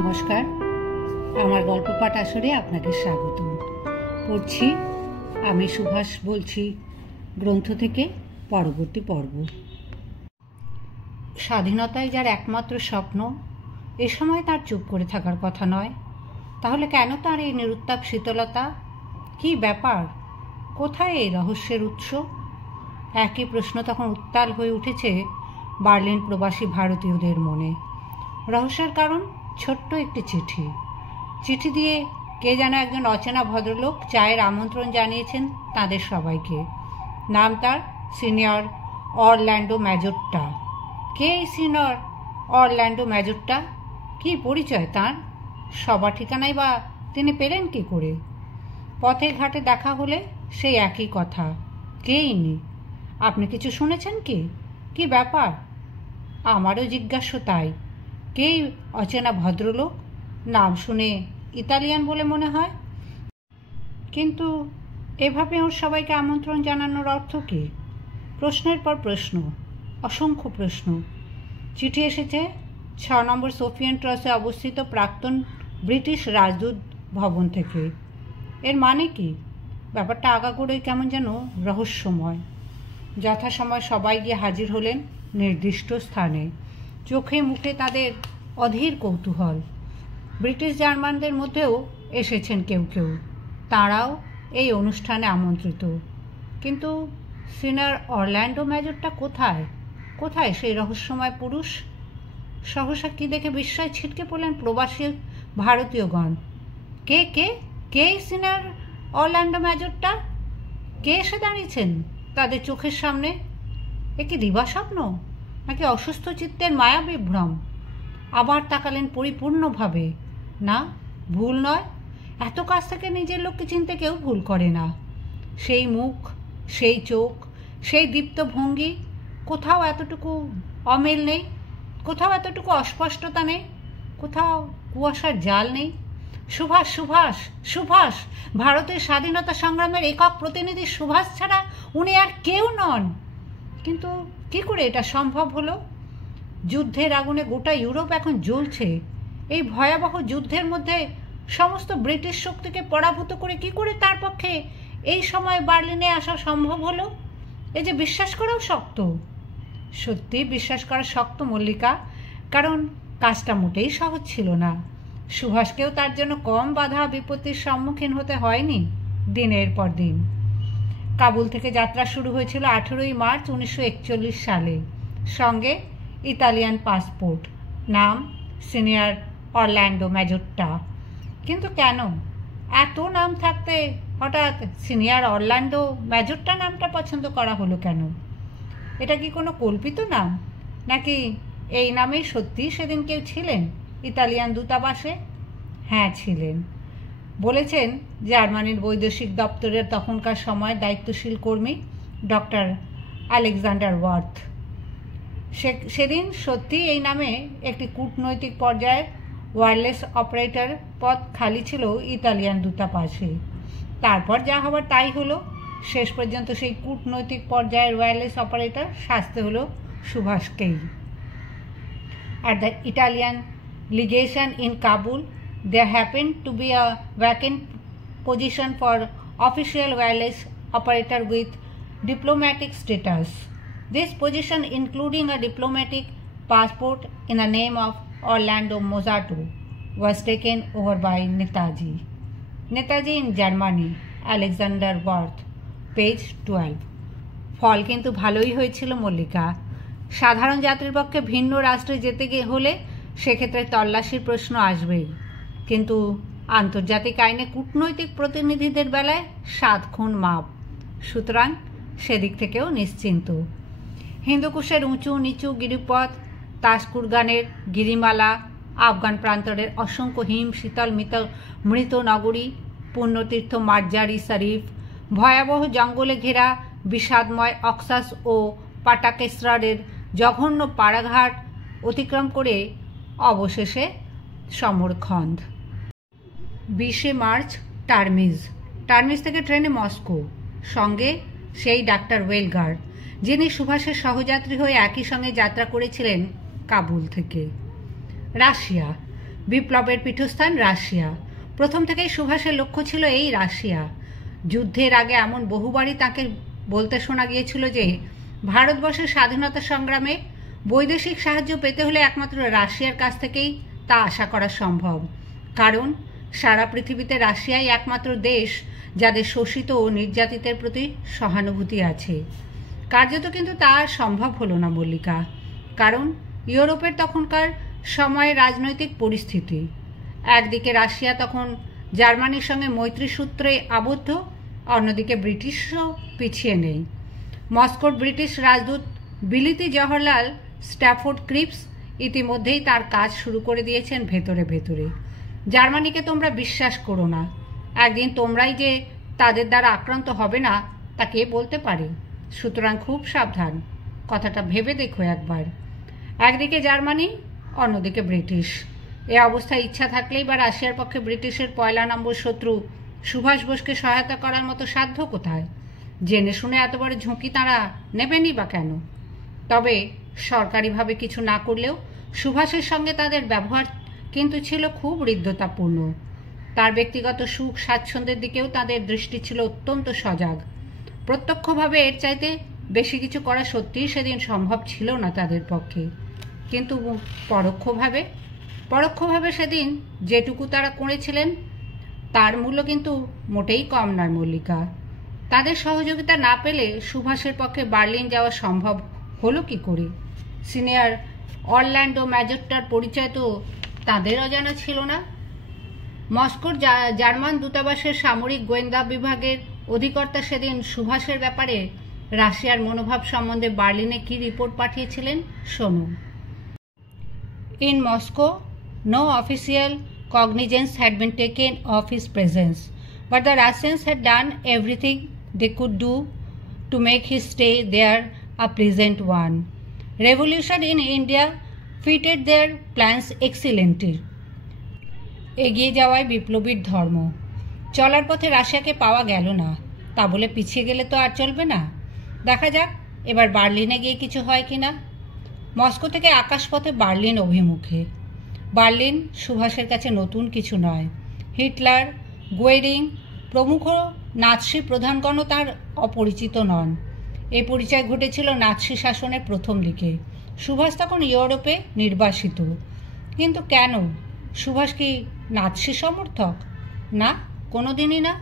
নমস্কার, আমার গল্প পাঠ আসরে আপনাকে স্বাগত। পড়ছি আমি সুভাষ, বলছি গ্রন্থ থেকে পরবর্তী পর্ব। স্বাধীনতাই যার একমাত্র স্বপ্ন, এ সময় তার চুপ করে থাকার কথা নয়। তাহলে কেন তার এই নিরুত্তাপ শীতলতা? কী ব্যাপার? কোথায় এই রহস্যের উৎস? একই প্রশ্ন তখন উত্তাল হয়ে উঠেছে বার্লিন প্রবাসী ভারতীয়দের মনে। রহস্যের কারণ ছোট্ট একটি চিঠি দিয়ে কে যেন একজন অচেনা ভদ্রলোক চায়ের আমন্ত্রণ জানিয়েছেন তাদের সবাইকে। নাম তার সিনিয়র অরল্যান্ডো ম্যাজোট্টা। কে এই সিনিয়র অরল্যান্ডো ম্যাজোট্টা? কী পরিচয় তাঁর? সবার ঠিকানাই বা তিনি পেলেন কী করে? পথে ঘাটে দেখা হলে সেই একই কথা, কে ইনি? আপনি কিছু শুনেছেন কি? কি ব্যাপার? আমারও জিজ্ঞাসা তাই। কেই অচেনা ভদ্রলোক? নাম শুনে ইতালিয়ান বলে মনে হয়, কিন্তু এভাবে ওর সবাইকে আমন্ত্রণ জানানোর অর্থ কী? প্রশ্নের পর প্রশ্ন, অসংখ্য প্রশ্ন। চিঠি এসেছে 6 নম্বর সোফিয়ান ট্রাসে অবস্থিত প্রাক্তন ব্রিটিশ রাজদূত ভবন থেকে। এর মানে কি? ব্যাপারটা আগাগোড়াই কেমন যেন রহস্যময়। যথাসময় সবাই গিয়ে হাজির হলেন নির্দিষ্ট স্থানে। চোখে মুখে তাদের অধীর কৌতূহল। ব্রিটিশ জার্মানদের মধ্যেও এসেছেন কেউ কেউ, তাঁরাও এই অনুষ্ঠানে আমন্ত্রিত। কিন্তু সিনিয়র অরল্যান্ডো ম্যাজোট্টা কোথায় সেই রহস্যময় পুরুষ? সহসা কি দেখে বিস্ময় ছিটকে পড়লেন প্রবাসী ভারতীয়গণ। কে সিনিয়র অরল্যান্ডো ম্যাজোট্টা? কে এসে দাঁড়িয়েছেন তাদের চোখের সামনে? এ কি দিবাস্বপ্ন, নাকি অসুস্থ চিত্তের মায়া বিভ্রম? আবার তাকালেন পরিপূর্ণভাবে। না, ভুল নয়। এত কাছ থেকে নিজের লোককে চিনতে কেউ ভুল করে না। সেই মুখ, সেই চোখ, সেই দীপ্ত ভঙ্গি, কোথাও এতটুকু অমিল নেই, কোথাও এতটুকু অস্পষ্টতা নেই, কোথাও কুয়াশার জাল নেই। সুভাষ, ভারতের স্বাধীনতা সংগ্রামের একক প্রতিনিধি সুভাষ ছাড়া উনি আর কেউ নন। কিন্তু কি করে এটা সম্ভব হলো? যুদ্ধের আগুনে গোটা ইউরোপ এখন জ্বলছে। এই ভয়াবহ যুদ্ধের মধ্যে সমস্ত ব্রিটিশ শক্তিকে পরাভূত করে কি করে তার পক্ষে এই সময় বার্লিনে আসা সম্ভব হলো? এই যে বিশ্বাস করাও শক্ত। সত্যি বিশ্বাস করা শক্ত মল্লিকা, কারণ কাজটা মোটেই সহজ ছিল না। সুভাষকেও তার জন্য কম বাধা বিপত্তির সম্মুখীন হতে হয়নি দিনের পর দিন। কাবুল থেকে যাত্রা শুরু হয়েছিল 18 মার্চ 1941 সালে। সঙ্গে ইতালিয়ান পাসপোর্ট, নাম সিনিয়র অরল্যান্ডো ম্যাজোট্টা। কিন্তু কেন এত নাম থাকতে হঠাৎ সিনিয়র অরল্যান্ডো ম্যাজোট্টা নামটা পছন্দ করা হলো কেন? এটা কি কোনো কল্পিত নাম, নাকি এই নামেই সত্যি সেদিন কেউ ছিলেন ইতালিয়ান দূতাবাসে? হ্যাঁ, ছিলেন। বলেছেন জার্মানির বৈদেশিক দপ্তরের তখনকার সময় দায়িত্বশীল কর্মী ডক্টর আলেকজান্ডার ওয়ার্থ। সেদিন সত্যি এই নামে একটি কূটনৈতিক পর্যায়ের ওয়্যারলেস অপারেটর পদ খালি ছিল ইতালিয়ান দূতাবাসে। তারপর যা হবার তাই হলো। শেষ পর্যন্ত সেই কূটনৈতিক পর্যায়ের ওয়্যারলেস অপারেটর সাজতে হলো সুভাষকেই। At the Italian legation in Kabul, there happened to be a vacant position for official wireless operator with diplomatic status. This position, including a diplomatic passport in the name of Orlando Mozzato, was taken over by Netaji in Germany, Alexander Worth, page 12. ফল কিন্তু ভালোই হয়েছিল মল্লিকা। সাধারণ যাত্রীর পক্ষে ভিন্ন রাষ্ট্রে যেতে হলে সেক্ষেত্রে তল্লাশির প্রশ্ন আসবেই, কিন্তু আন্তর্জাতিক আইনে কূটনৈতিক প্রতিনিধিদের বেলায় 7 খুন মাপ। সুতরাং সেদিক থেকেও নিশ্চিন্ত। হিন্দুকুশের উঁচু নিচু গিরিপথ, তাসকুরগানের গিরিমালা, আফগান প্রান্তরের অসংখ্য হিম শীতল মৃত নগরী, পুণ্যতীর্থ মার্জারি শরীফ, ভয়াবহ জঙ্গলে ঘেরা বিষাদময় অক্সাস ও পাটাকেসরারের জঘন্য পাড়াঘাট অতিক্রম করে অবশেষে সমরখন্দ। 20 মার্চ টার্মিজ থেকে ট্রেনে মস্কো। সঙ্গে সেই ডাক্তার ওয়েলগার, যিনি সুভাষের সহযাত্রী হয়ে একই সঙ্গে যাত্রা করেছিলেন কাবুল থেকে। রাশিয়া বিপ্লবের পীঠস্থান রাশিয়া। প্রথম থেকেই সুভাষের লক্ষ্য ছিল এই রাশিয়া। যুদ্ধের আগে এমন বহুবারই তাকে বলতে শোনা গিয়েছিল যে ভারতবর্ষের স্বাধীনতা সংগ্রামে বৈদেশিক সাহায্য পেতে হলে একমাত্র রাশিয়ার কাছ থেকেই তা আশা করা সম্ভব। কারণ সারা পৃথিবীতে রাশিয়াই একমাত্র দেশ যাদের শোষিত ও নির্যাতিতের প্রতি সহানুভূতি আছে। কার্যত কিন্তু তা আর সম্ভব হলো না মল্লিকা। কারণ ইউরোপের তখনকার সময়ের রাজনৈতিক পরিস্থিতি, একদিকে রাশিয়া তখন জার্মানির সঙ্গে মৈত্রী সূত্রে আবদ্ধ, অন্যদিকে ব্রিটিশও পিছিয়ে নেই। মস্কোর British Rajdoot বিলিতি Jawaharlal Stafford Cripps ইতিমধ্যেই তার কাজ শুরু করে দিয়েছেন ভেতরে ভেতরে। জার্মানিকে তোমরা বিশ্বাস করো না, একদিন তোমরাই যে তাদের দ্বারা আক্রান্ত হবে না তা কে বলতে পারে। সুতরাং খুব সাবধান, কথাটা ভেবে দেখো একবার। একদিকে জার্মানি, অন্যদিকে ব্রিটিশ। এ অবস্থায় ইচ্ছা থাকলেই বা রাশিয়ার পক্ষে ব্রিটিশের পয়লা নম্বর শত্রু সুভাষ বোসকে সহায়তা করার মতো সাধ্য কোথায়? জেনে শুনে এত বড় ঝুঁকি তারা নেবেনই বা কেন? তবে সরকারিভাবে কিছু না করলেও সুভাষের সঙ্গে তাদের ব্যবহার কিন্তু ছিল খুব হৃদ্যতাপূর্ণ। তার ব্যক্তিগত সুখ স্বাচ্ছন্দ্যের দিকেও তাদের দৃষ্টি ছিল অত্যন্ত সজাগ। প্রত্যক্ষভাবে এর চাইতে বেশি কিছু করা সত্যিই সেদিন সম্ভব ছিল না তাদের পক্ষে, কিন্তু পরোক্ষভাবে সেদিন যেটুকু তারা করেছিলেন তার মূল্য কিন্তু মোটেই কম নয় মল্লিকা। তাদের সহযোগিতা না পেলে সুভাষের পক্ষে বার্লিন যাওয়া সম্ভব হলো কি করে? সিনিয়র অরল্যান্ডো ম্যাজোট্টার পরিচয় তো তাদের অজানা ছিল না। মস্কোর জার্মান দূতাবাসের সামরিক গোয়েন্দা বিভাগের অধিকর্তা সেদিন সুভাষের ব্যাপারে রাশিয়ার মনোভাব সম্বন্ধে বার্লিনে কি রিপোর্ট পাঠিয়েছিলেন শোনো। In Moscow, no official cognizance had been taken of his presence, but the Russians had done everything they could do to make his stay there a pleasant one. Revolution in India fitted their plans excellently. এগিয়ে যাওয়াই বিপ্লবীর ধর্ম। চলার পথে রাশিয়াকে পাওয়া গেল না, তা বলে পিছিয়ে গেলে তো আর চলবে না। দেখা যাক এবার বার্লিনে গিয়ে কিছু হয় কি না। মস্কো থেকে আকাশপথে বার্লিন অভিমুখে। বার্লিন সুভাষের কাছে নতুন কিছু নয়। হিটলার, গোয়েরিং প্রমুখ নাৎসি প্রধানগণও তার অপরিচিত নন। এই পরিচয় ঘটেছিল নাৎসি শাসনের প্রথম দিকে। সুভাষ তখন ইউরোপে নির্বাসিত। কিন্তু কেন? সুভাষ কি নাৎসি সমর্থক? না, কোনোদিনই না।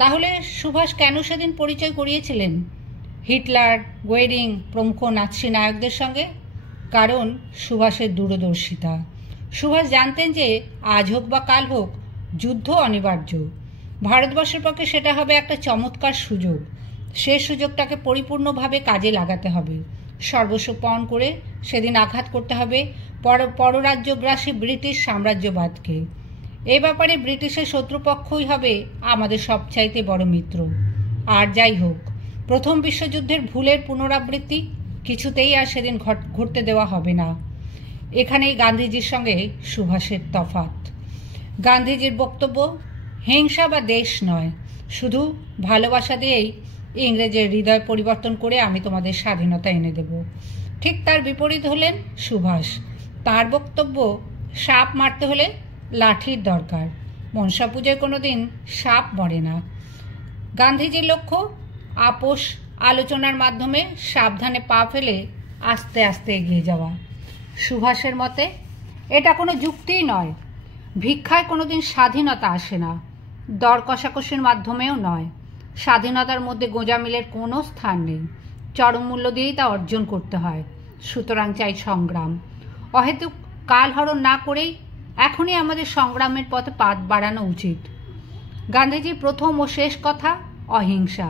তাহলে সুভাষ কেন সেদিন পরিচয় করিয়েছিলেন হিটলার, গোয়েরিং প্রমুখ নাৎসি নায়কদের সঙ্গে? কারণ সুভাষের দূরদর্শিতা। সুভাষ জানতেন যে আজ হোক বা কাল হোক যুদ্ধ অনিবার্য। ভারতবর্ষের পক্ষে সেটা হবে একটা চমৎকার সুযোগ। সে সুযোগটাকে পরিপূর্ণভাবে কাজে লাগাতে হবে। সর্বস্ব পণ করে সেদিন আঘাত করতে হবে পররাজ্যগ্রাসী ব্রিটিশ সাম্রাজ্যবাদকে। এ ব্যাপারে ব্রিটিশের শত্রুপক্ষই হবে আমাদের সবচাইতে বড় মিত্র। আর যাই হোক, প্রথম বিশ্বযুদ্ধের ভুলের পুনরাবৃত্তি কিছুতেই আর সেদিন ঘটতে দেওয়া হবে না। এখানেই গান্ধীজির সঙ্গে সুভাষের তফাৎ। গান্ধীজির বক্তব্য হিংসা বা দেশ নয়, শুধু ভালোবাসা দিয়েই ইংরেজের হৃদয় পরিবর্তন করে আমি তোমাদের স্বাধীনতা এনে দেব। ঠিক তার বিপরীত হলেন সুভাষ। তার বক্তব্য সাপ মারতে হলে লাঠির দরকার, মনসা পুজোয় কোনো দিন সাপ মরে না। গান্ধীজির লক্ষ্য আপোষ আলোচনার মাধ্যমে সাবধানে পা ফেলে আস্তে আস্তে এগিয়ে যাওয়া। সুভাষের মতে এটা কোনো যুক্তিই নয়। ভিক্ষায় কোনোদিন স্বাধীনতা আসে না, দর কষাকষির মাধ্যমেও নয়। স্বাধীনতার মধ্যে গোঁজামিলের কোনো স্থান নেই, চরম মূল্য দিয়েই তা অর্জন করতে হয়। সুতরাং চাই সংগ্রাম। অহেতুক কালহরণ না করেই এখনই আমাদের সংগ্রামের পথে পাত বাড়ানো উচিত। গান্ধীজির প্রথম ও শেষ কথা অহিংসা।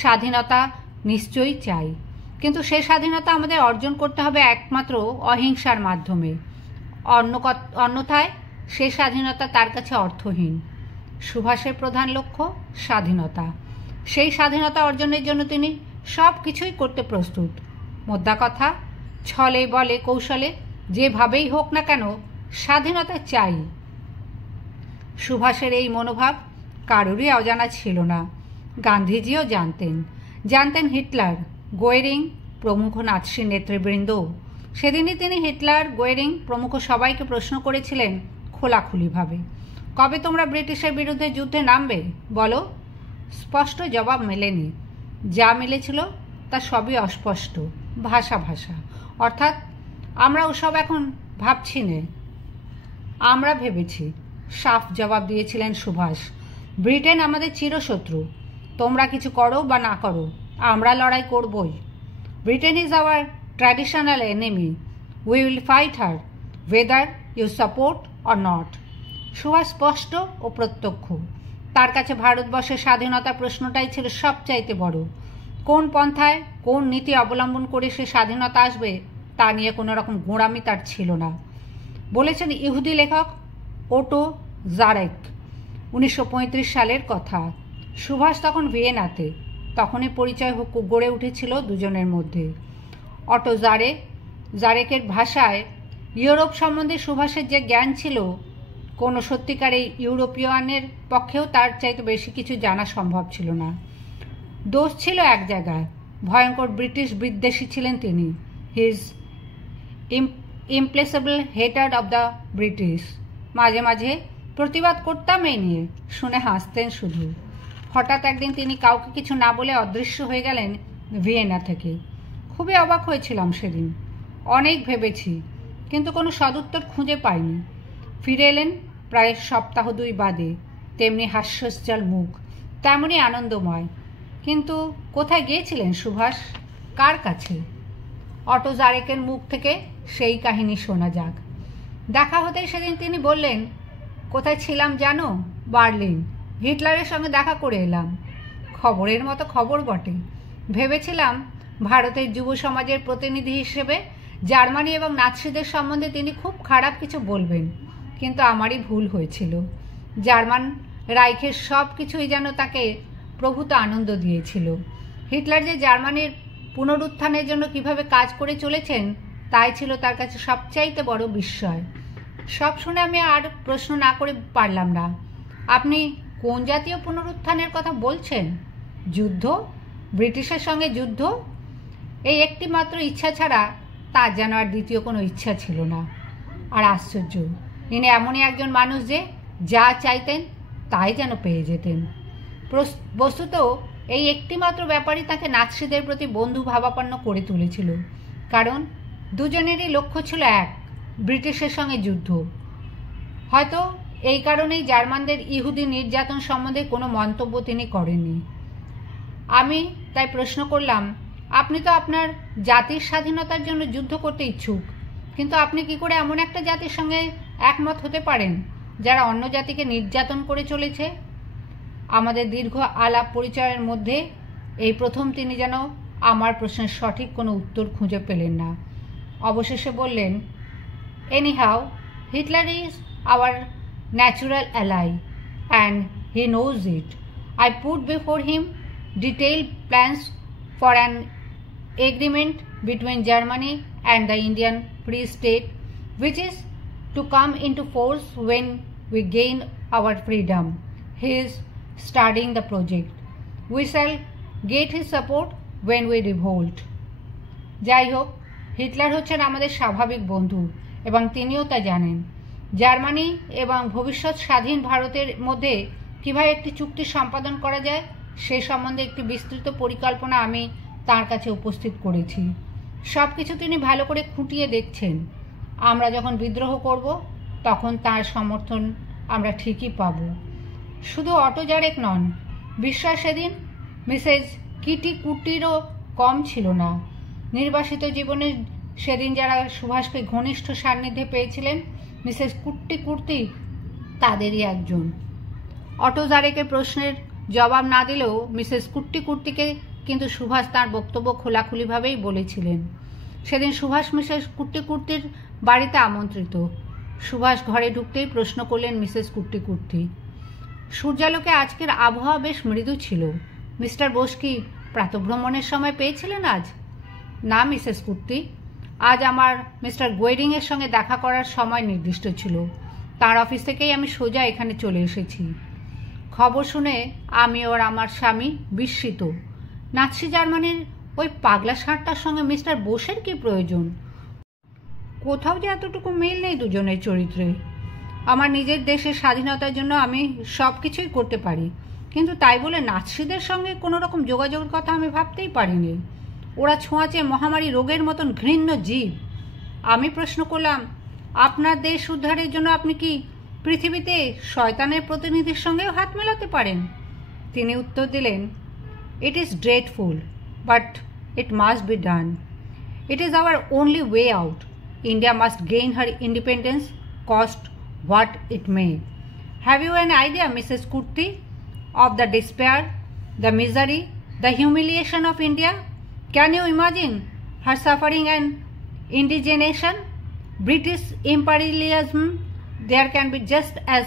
স্বাধীনতা নিশ্চয়ই চাই, কিন্তু সে স্বাধীনতা আমাদের অর্জন করতে হবে একমাত্র অহিংসার মাধ্যমে। অন্যথায় সে স্বাধীনতা তার কাছে অর্থহীন। সুভাষের প্রধান লক্ষ্য স্বাধীনতা। সেই স্বাধীনতা অর্জনের জন্য তিনি সব কিছুই করতে প্রস্তুত। মোদ্দা কথা, ছলে বলে কৌশলে যেভাবেই হোক না কেন স্বাধীনতা চাই। সুভাষের এই মনোভাব কারোরই অজানা ছিল না। গান্ধীজিও জানতেন হিটলার, গোয়েরিং প্রমুখ নাৎসি নেতৃবৃন্দ সেদিনই তিনি হিটলার, গোয়েরিং প্রমুখ সবাইকে প্রশ্ন করেছিলেন খোলাখুলিভাবে, কবে তোমরা ব্রিটিশের বিরুদ্ধে যুদ্ধে নামবে বলো? স্পষ্ট জবাব মেলেনি। যা মিলেছিল তা সবই অস্পষ্ট, ভাষা ভাষা। অর্থাৎ আমরা ওসব এখন ভাবছি নে, আমরা ভেবেছি। সাফ জবাব দিয়েছিলেন সুভাষ। ব্রিটেন আমাদের চিরশত্রু। তোমরা কিছু করো বা না করো, আমরা লড়াই করবই। Britain is our traditional enemy. We will fight her whether you support or not. Subhash স্পষ্ট ও প্রত্যক্ষ। তার কাছে ভারতবর্ষের স্বাধীনতা প্রশ্নটাই ছিল সবচাইতে বড়। কোন পন্থায়, কোন নীতি অবলম্বন করে সে স্বাধীনতা আসবে তা নিয়ে কোনো রকম গোঁড়ামি তার ছিল না। বলেছেন ইহুদি লেখক ওটো জারেক, 1935 সালের কথা। সুভাষ তখন ভিয়েনাতে। তখনই পরিচয় গড়ে উঠেছিল দুজনের মধ্যে। অটো জারেকের ভাষায় ইউরোপ সম্বন্ধে সুভাষের যে জ্ঞান ছিল, কোনো সত্যিকার এই ইউরোপীয়ানের পক্ষেও তার চাইতে বেশি কিছু জানা সম্ভব ছিল না। দোষ ছিল এক জায়গায়, ভয়ঙ্কর ব্রিটিশ বিদ্বেষী ছিলেন তিনি। His implacable hater of the British. মাঝে মাঝে প্রতিবাদ করতাম এই নিয়ে, শুনে হাসতেন শুধু। হঠাৎ একদিন তিনি কাউকে কিছু না বলে অদৃশ্য হয়ে গেলেন ভিয়েনা থেকে। খুবই অবাক হয়েছিলাম সেদিন। অনেক ভেবেছি, কিন্তু কোনো সদুত্তর খুঁজে পাইনি। ফিরে এলেন প্রায় সপ্তাহ 2 বাদে। তেমনি হাস্যোজ্জ্বল মুখ, তেমনই আনন্দময়। কিন্তু কোথায় গিয়েছিলেন সুভাষ? কার কাছে? অটো জারেকের মুখ থেকে সেই কাহিনী শোনা যাক। দেখা হতেই সেদিন তিনি বললেন, কোথায় ছিলাম জানো? বার্লিন। হিটলারের সঙ্গে দেখা করে এলাম। খবরের মতো খবর বটে। ভেবেছিলাম ভারতের যুব সমাজের প্রতিনিধি হিসেবে জার্মানি এবং নাৎসিদের সম্বন্ধে তিনি খুব খারাপ কিছু বলবেন, কিন্তু আমারই ভুল হয়েছিল। জার্মান রাইখের সব কিছুই যেন তাকে প্রভূত আনন্দ দিয়েছিল। হিটলার যে জার্মানির পুনরুত্থানের জন্য কিভাবে কাজ করে চলেছেন তাই ছিল তার কাছে সবচাইতে বড় বিস্ময়। সব শুনে আমি আর প্রশ্ন না করে পারলাম না। আপনি কোন জাতীয় পুনরুত্থানের কথা বলছেন? যুদ্ধ? ব্রিটিশের সঙ্গে যুদ্ধ? এই একটি মাত্র ইচ্ছা ছাড়া তার যেন আর দ্বিতীয় কোনো ইচ্ছা ছিল না। আর আশ্চর্য, ইনি এমনই একজন মানুষ যে যা চাইতেন তাই যেন পেয়ে যেতেন। বস্তুত এই একটি মাত্র ব্যাপারই তাকে নাৎসিদের প্রতি বন্ধু ভাবাপন্ন করে তুলেছিল। কারণ দুজনেরই লক্ষ্য ছিল এক, ব্রিটিশের সঙ্গে যুদ্ধ। হয়তো এই কারণেই জার্মানদের ইহুদি নির্যাতন সম্বন্ধে কোনো মন্তব্য তিনি করেননি। আমি তাই প্রশ্ন করলাম, আপনি তো আপনার জাতির স্বাধীনতার জন্য যুদ্ধ করতে ইচ্ছুক, কিন্তু আপনি কি করে এমন একটা জাতির সঙ্গে একমত হতে পারেন যারা অন্য জাতিকে নির্যাতন করে চলেছে? আমাদের দীর্ঘ আলাপ পরিচয়ের মধ্যে এই প্রথম তিনি যেন আমার প্রশ্নের সঠিক কোনো উত্তর খুঁজে পেলেন না। অবশেষে বললেন, anyhow, Hitler is our natural ally and he knows it. I put before him detailed plans for an agreement between Germany and the Indian Free State, which is to come into force when we gain our freedom. He is starting the project. We shall get his support when we revolt. যাই হোক, Hitler হচ্ছেন আমাদের স্বাভাবিক বন্ধু এবং তিনিও তা জানেন। জার্মানি এবং ভবিষ্যৎ স্বাধীন ভারতের মধ্যে কীভাবে একটি চুক্তি সম্পাদন করা যায় সে সম্বন্ধে একটি বিস্তৃত পরিকল্পনা আমি তার কাছে উপস্থিত করেছি। সব কিছু তিনি ভালো করে খুঁটিয়ে দেখছেন। আমরা যখন বিদ্রোহ করব তখন তার সমর্থন আমরা ঠিকই পাব। শুধু অটো জারেক নন, বিশ্বাস সেদিন মিসেস কিটি কুটিরও কম ছিল না। নির্বাসিত জীবনে সেদিন যারা সুভাষকে ঘনিষ্ঠ সান্নিধ্যে পেয়েছিলেন, মিসেস কুর্তি তাদেরই একজন। অটো জারেকের প্রশ্নের জবাব না দিলেও মিসেস কুর্তিকে কিন্তু সুভাষ তাঁর বক্তব্য খোলাখুলিভাবেই বলেছিলেন। সেদিন সুভাষ মিসেস কুর্তির বাড়িতে আমন্ত্রিত। সুভাষ ঘরে ঢুকতেই প্রশ্ন করলেন মিসেস কুর্তি, সূর্যালোকে আজকের আবহাওয়া বেশ মৃদু ছিল। মিস্টার বোস কি প্রাতঃভ্রমণের সময় পেয়েছিলেন আজ? না মিসেস কুর্তি, আজ আমার মিস্টার গোয়েরিংয়ের সঙ্গে দেখা করার সময় নির্দিষ্ট ছিল। তার অফিস থেকেই আমি সোজা এখানে চলে এসেছি। খবর শুনে আমি ওর আমার স্বামী বিস্মিত। নাৎসি জার্মানির ওই পাগলা ষাঁড়টার সঙ্গে মিস্টার বোসের কী প্রয়োজন? কোথাও যে এতটুকু মিল নেই দুজনের চরিত্রে। আমার নিজের দেশের স্বাধীনতার জন্য আমি সব কিছুই করতে পারি, কিন্তু তাই বলে নাৎসিদের সঙ্গে কোনো রকম যোগাযোগের কথা আমি ভাবতেই পারিনি। ওরা ছোঁয়াচে মহামারী রোগের মতন ঘৃণ্য জীব। আমি প্রশ্ন করলাম, আপনার দেশ উদ্ধারের জন্য আপনি কি পৃথিবীতে শয়তানের প্রতিনিধির সঙ্গেও হাত মেলাতে পারেন? তিনি উত্তর দিলেন, it is dreadful, but it must be done. It is our only way out. India must gain her independence, cost what it may. Have you an idea, Mrs. Kurti, of the despair, the misery, the humiliation of India? Can you imagine her suffering and indignation? British imperialism there can be just as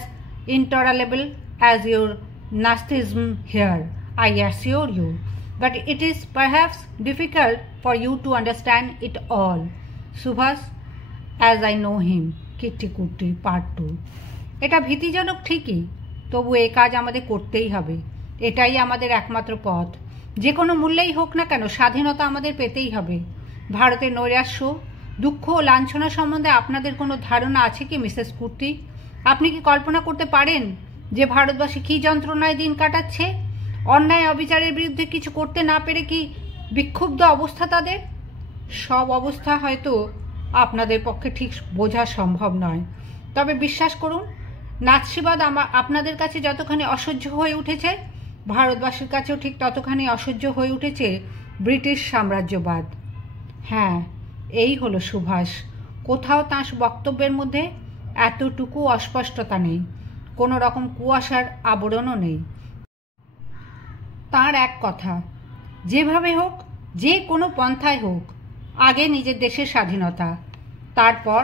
intolerable as your Nazism here, I assure you. But it is perhaps difficult for you to understand it all. Subhas, as I know him. কিট্টি কুট্টি part 2। এটা ভীতিজনক ঠিকই, তবু এ কাজ আমাদের করতেই হবে। এটাই আমাদের একমাত্র পথ। যে কোনো মূল্যেই হোক না কেন স্বাধীনতা আমাদের পেতেই হবে। ভারতের নৈরাশ্য, দুঃখ ও লাঞ্ছনা সম্বন্ধে আপনাদের কোনো ধারণা আছে কি মিসেস কুর্তি? আপনি কি কল্পনা করতে পারেন যে ভারতবাসী কী যন্ত্রণায় দিন কাটাচ্ছে? অন্যায় অবিচারের বিরুদ্ধে কিছু করতে না পেরে কি বিক্ষুব্ধ অবস্থা তাদের? সব অবস্থা হয়তো আপনাদের পক্ষে ঠিক বোঝা সম্ভব নয়, তবে বিশ্বাস করুন, নাৎসিবাদ আপনাদের কাছে যতখানি অসহ্য হয়ে উঠেছে, ভারতবাসীর কাছেও ঠিক ততখানি অসহ্য হয়ে উঠেছে ব্রিটিশ সাম্রাজ্যবাদ। হ্যাঁ, এই হলো সুভাষ। কোথাও তাঁর বক্তব্যের মধ্যে এতটুকু অস্পষ্টতা নেই, কোনো রকম কুয়াশার আবরণও নেই। তাঁর এক কথা, যেভাবে হোক, যে কোনো পন্থায় হোক, আগে নিজের দেশের স্বাধীনতা, তারপর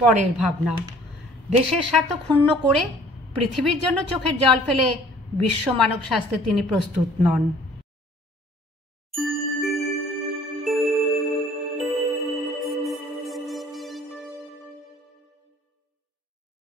পরের ভাবনা। দেশের স্বার্থ ক্ষুণ্ণ করে পৃথিবীর জন্য চোখের জল ফেলে বিশ্ব মানব স্বাস্থ্যে তিনি প্রস্তুত নন।